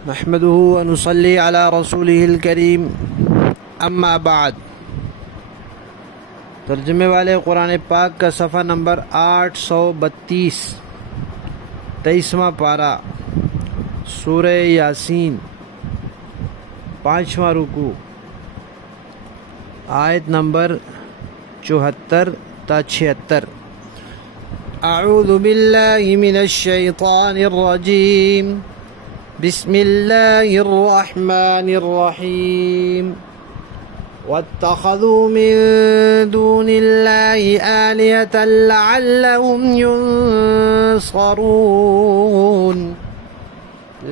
نحمده ونصلي على رسوله الکریم اما بعد۔ ترجمے والے قرآن پاک کا صفحہ نمبر 832، 23واں پارہ، سورہ یاسین، 5واں رکوع، آیت نمبر 74 تا 76۔ اعوذ باللہ من الشیطان الرجیم، بسم اللہ الرحمن الرحیم۔ واتخذوا من دون اللہ آلہۃ لعلہم ینصرون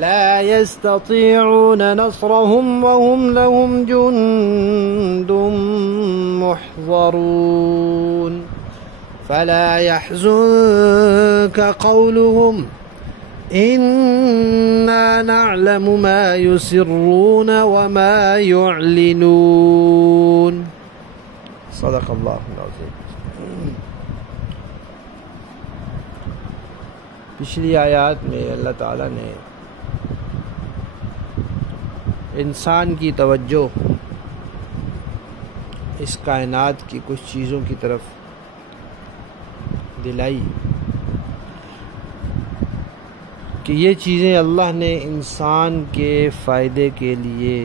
لا يستطيعون نصرهم وهم لهم جند محضرون فلا يحزنك قولهم إنا نعلم ما يسرون وما يعلنون۔ صدق اللہ العظیم۔ پچھلی آیات میں اللہ تعالیٰ نے انسان کی توجہ اس کائنات کی کچھ چیزوں کی طرف دلائی کہ یہ چیزیں اللہ نے انسان کے فائدے کے لیے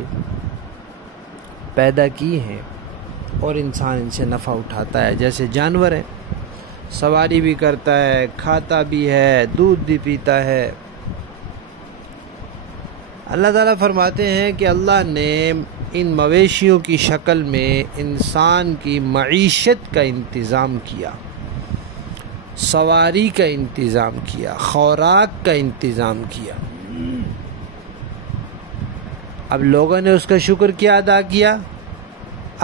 پیدا کی ہیں اور انسان ان سے نفع اٹھاتا ہے۔ جیسے جانور ہے، سواری بھی کرتا ہے، کھاتا بھی ہے، دودھ بھی پیتا ہے۔ اللہ تعالیٰ فرماتے ہیں کہ اللہ نے ان مویشیوں کی شکل میں انسان کی معیشت کا انتظام کیا، سواری کا انتظام کیا، خوراک کا انتظام کیا۔ اب لوگوں نے اس کا شکر کیا ادا کیا؟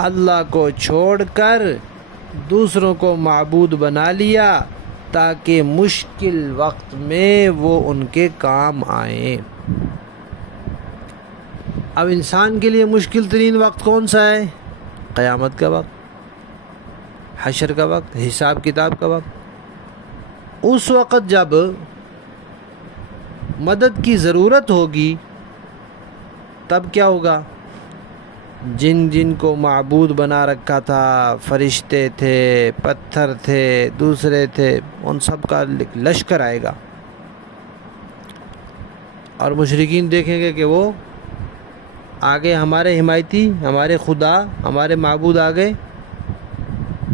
اللہ کو چھوڑ کر دوسروں کو معبود بنا لیا تاکہ مشکل وقت میں وہ ان کے کام آئیں۔ اب انسان کے لیے مشکل ترین وقت کون سا ہے؟ قیامت کا وقت، حشر کا وقت، حساب کتاب کا وقت۔ اس وقت جب مدد کی ضرورت ہوگی تب کیا ہوگا؟ جن جن کو معبود بنا رکھا تھا، فرشتے تھے، پتھر تھے، دوسرے تھے، ان سب کا لشکر آئے گا اور مشرکین دیکھیں گے کہ وہ آگے ہمارے حمایتی، ہمارے خدا، ہمارے معبود آگے،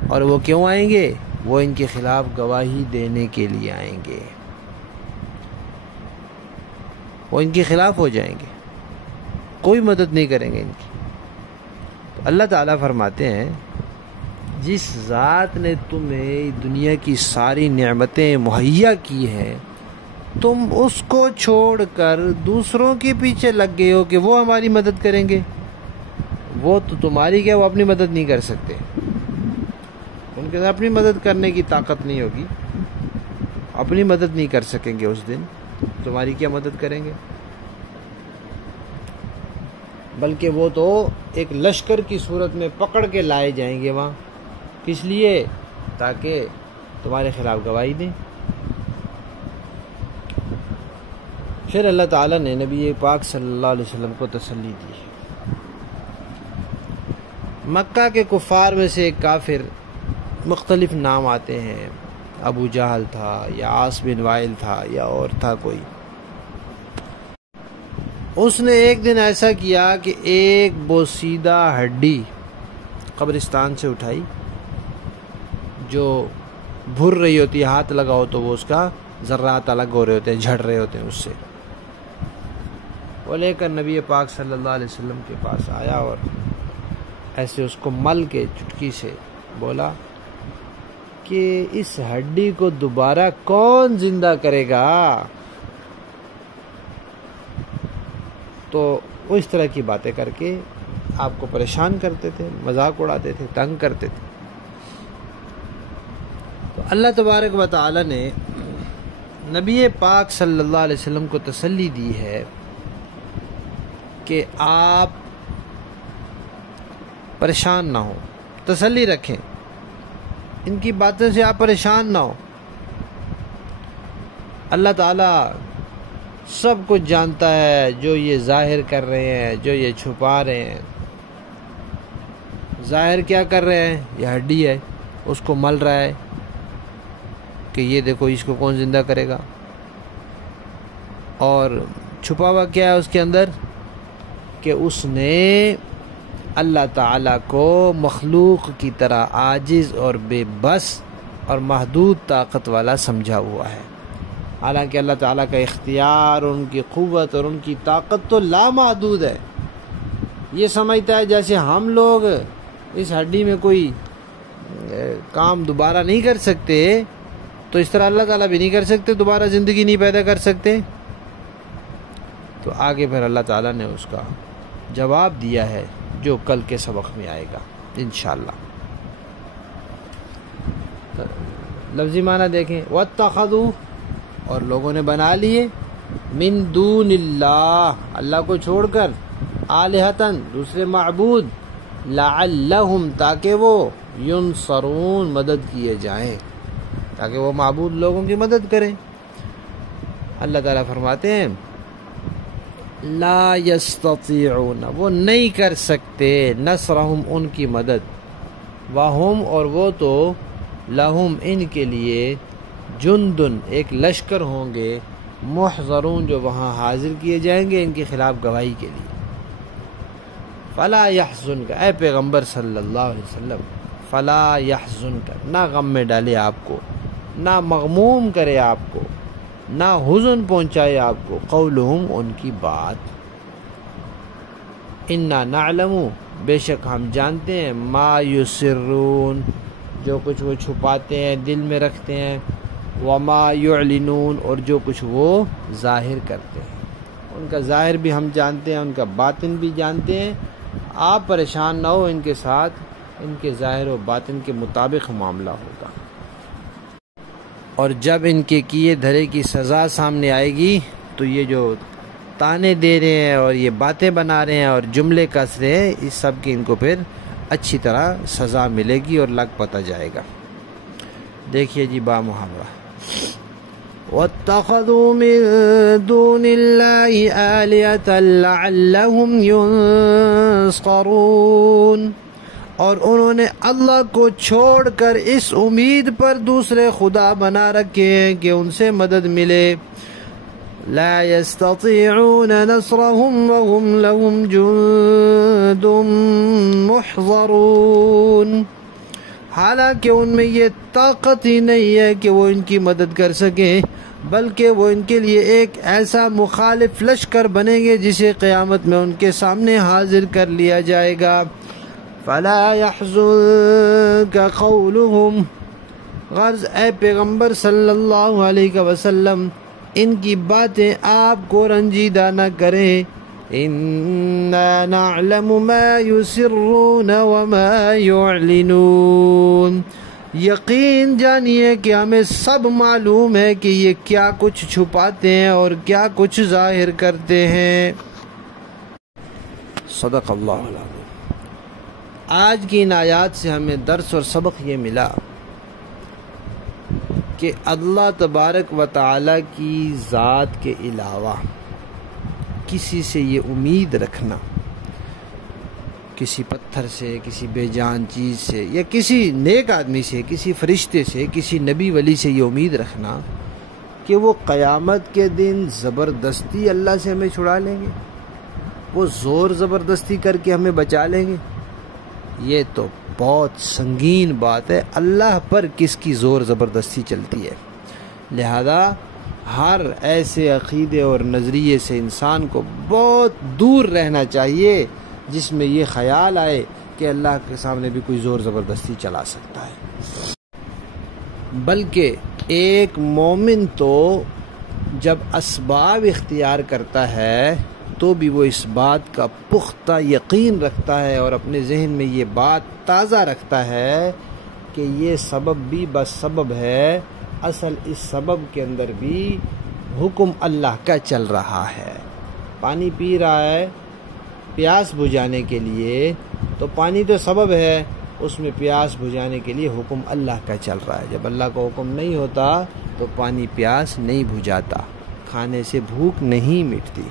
اور وہ کیوں آئیں گے؟ وہ ان کے خلاف گواہی دینے کے لیے آئیں گے، وہ ان کے خلاف ہو جائیں گے، کوئی مدد نہیں کریں گے ان کی۔ تو اللہ تعالیٰ فرماتے ہیں جس ذات نے تمہیں دنیا کی ساری نعمتیں مہیا کی ہیں، تم اس کو چھوڑ کر دوسروں کے پیچھے لگ گئے ہو کہ وہ ہماری مدد کریں گے۔ وہ تو تمہاری کیا، وہ اپنی مدد نہیں کر سکتے، ان کے ساتھ اپنی مدد کرنے کی طاقت نہیں ہوگی، اپنی مدد نہیں کر سکیں گے اس دن، تمہاری کیا مدد کریں گے؟ بلکہ وہ تو ایک لشکر کی صورت میں پکڑ کے لائے جائیں گے وہاں، کس لیے؟ تاکہ تمہارے خلاف گواہی دیں۔ پھر اللہ تعالیٰ نے نبی پاک صلی اللہ علیہ وسلم کو تسلی دی۔ مکہ کے کفار میں سے ایک کافر، مختلف نام آتے ہیں، ابو جہل تھا یا عاص بن وائل تھا یا اور تھا کوئی، اس نے ایک دن ایسا کیا کہ ایک بوسیدہ ہڈی قبرستان سے اٹھائی جو بھر رہی ہوتی ہے، ہاتھ لگاؤ تو وہ اس کا ذرات الگ ہو رہے ہوتے ہیں، جھڑ رہے ہوتے ہیں اس سے، وہ لے کر نبی پاک صلی اللہ علیہ وسلم کے پاس آیا اور ایسے اس کو مل کے چٹکی سے بولا کہ اس ہڈی کو دوبارہ کون زندہ کرے گا؟ تو وہ اس طرح کی باتیں کر کے آپ کو پریشان کرتے تھے، مذاق اڑاتے تھے، تنگ کرتے تھے۔ تو اللہ تبارک و تعالی نے نبی پاک صلی اللہ علیہ وسلم کو تسلی دی ہے کہ آپ پریشان نہ ہوں، تسلی رکھیں، ان کی باتوں سے آپ پریشان نہ ہوں۔ اللہ تعالیٰ سب کچھ جانتا ہے، جو یہ ظاہر کر رہے ہیں، جو یہ چھپا رہے ہیں۔ ظاہر کیا کر رہے ہیں؟ یہ ہڈی ہے، اس کو مل رہا ہے کہ یہ دیکھو اس کو کون زندہ کرے گا، اور چھپا ہوا کیا ہے اس کے اندر کہ اس نے اللہ تعالیٰ کو مخلوق کی طرح عاجز اور بے بس اور محدود طاقت والا سمجھا ہوا ہے، حالانکہ اللہ تعالیٰ کا اختیار، ان کی قوت اور ان کی طاقت تو لامحدود ہے۔ یہ سمجھتا ہے جیسے ہم لوگ اس ہڈی میں کوئی کام دوبارہ نہیں کر سکتے، تو اس طرح اللہ تعالیٰ بھی نہیں کر سکتے، دوبارہ زندگی نہیں پیدا کر سکتے۔ تو آگے پھر اللہ تعالیٰ نے اس کا جواب دیا ہے جو کل کے سبق میں آئے گا انشاءاللہ۔ لفظی معنی دیکھیں، وَاتَّخَذُوا، اور لوگوں نے بنا لیے، من دون اللہ، اللہ کو چھوڑ کر، آلہتاً، دوسرے معبود، لعلہم، تاکہ وہ ینصرون، مدد کیے جائیں، تاکہ وہ معبود لوگوں کی مدد کریں۔ اللہ تعالیٰ فرماتے ہیں لا یستطیعون، وہ نہیں کر سکتے، نصرہم، ان کی مدد، وہم، اور وہ تو، لہم، ان کے لیے، جندن، ایک لشکر ہوں گے، محضرون، جو وہاں حاضر کیے جائیں گے ان کے خلاف گواہی کے لیے۔ فلا یحزنک، اے پیغمبر صلی اللہ علیہ وسلم، فلا یحزنک، نہ غم میں ڈالے آپ کو، نہ مغموم کرے آپ کو، نہ حزن پہنچائے آپ کو، قولہم، ان کی بات، انا نعلم، بے شک ہم جانتے ہیں، ما یسرون، جو کچھ وہ چھپاتے ہیں، دل میں رکھتے ہیں، وما یعلنون، اور جو کچھ وہ ظاہر کرتے ہیں، ان کا ظاہر بھی ہم جانتے ہیں، ان کا باطن بھی جانتے ہیں۔ آپ پریشان نہ ہو ان کے ساتھ، ان کے ظاہر و باطن کے مطابق معاملہ ہوگا، اور جب ان کے کیے دھرے کی سزا سامنے آئے گی تو یہ جو تانے دے رہے ہیں اور یہ باتیں بنا رہے ہیں اور جملے کس رہے ہیں، اس سب کی ان کو پھر اچھی طرح سزا ملے گی اور لگ پتہ جائے گا۔ دیکھیے جی با محاورہ، وَاتَّخَذُوا مِن دُونِ اللَّهِ آلِهَةً لَعَلَّهُمْ يُنصَرُونَ، اور انہوں نے اللہ کو چھوڑ کر اس امید پر دوسرے خدا بنا رکھے ہیں کہ ان سے مدد ملے۔ لا يستطيعون نصرهم وهم لهم جند محضرون، حالانکہ ان میں یہ طاقت ہی نہیں ہے کہ وہ ان کی مدد کر سکیں، بلکہ وہ ان کے لیے ایک ایسا مخالف لشکر بنیں گے جسے قیامت میں ان کے سامنے حاضر کر لیا جائے گا۔ فلا يحزنك قولهم، غرض اے پیغمبر صلی اللہ علیہ وسلم ان کی باتیں آپ کو رنجیدہ نہ کریں، انا نعلم ما يسرون وما يعلنون، یقین جانیے کہ ہمیں سب معلوم ہے کہ یہ کیا کچھ چھپاتے ہیں اور کیا کچھ ظاہر کرتے ہیں۔ صدق اللہ العظیم۔ آج کی ان آیات سے ہمیں درس اور سبق یہ ملا کہ اللہ تبارک و تعالی کی ذات کے علاوہ کسی سے یہ امید رکھنا، کسی پتھر سے، کسی بے جان چیز سے، یا کسی نیک آدمی سے، کسی فرشتے سے، کسی نبی ولی سے یہ امید رکھنا کہ وہ قیامت کے دن زبردستی اللہ سے ہمیں چھڑا لیں گے، وہ زور زبردستی کر کے ہمیں بچا لیں گے، یہ تو بہت سنگین بات ہے۔ اللہ پر کس کی زور زبردستی چلتی ہے؟ لہذا ہر ایسے عقیدے اور نظریے سے انسان کو بہت دور رہنا چاہیے جس میں یہ خیال آئے کہ اللہ کے سامنے بھی کوئی زور زبردستی چلا سکتا ہے۔ بلکہ ایک مومن تو جب اسباب اختیار کرتا ہے تو بھی وہ اس بات کا پختہ یقین رکھتا ہے اور اپنے ذہن میں یہ بات تازہ رکھتا ہے کہ یہ سبب بھی بس سبب ہے، اصل اس سبب کے اندر بھی حکم اللہ کا چل رہا ہے۔ پانی پی رہا ہے پیاس بجھانے کے لیے، تو پانی تو سبب ہے، اس میں پیاس بجھانے کے لیے حکم اللہ کا چل رہا ہے۔ جب اللہ کا حکم نہیں ہوتا تو پانی پیاس نہیں بجھاتا۔ کھانے سے بھوک نہیں مٹتی۔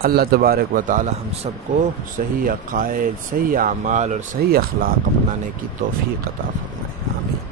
اللہ تبارک و تعالی ہم سب کو صحیح عقائد، صحیح اعمال اور صحیح اخلاق اپنانے کی توفیق عطا فرمائے، آمین۔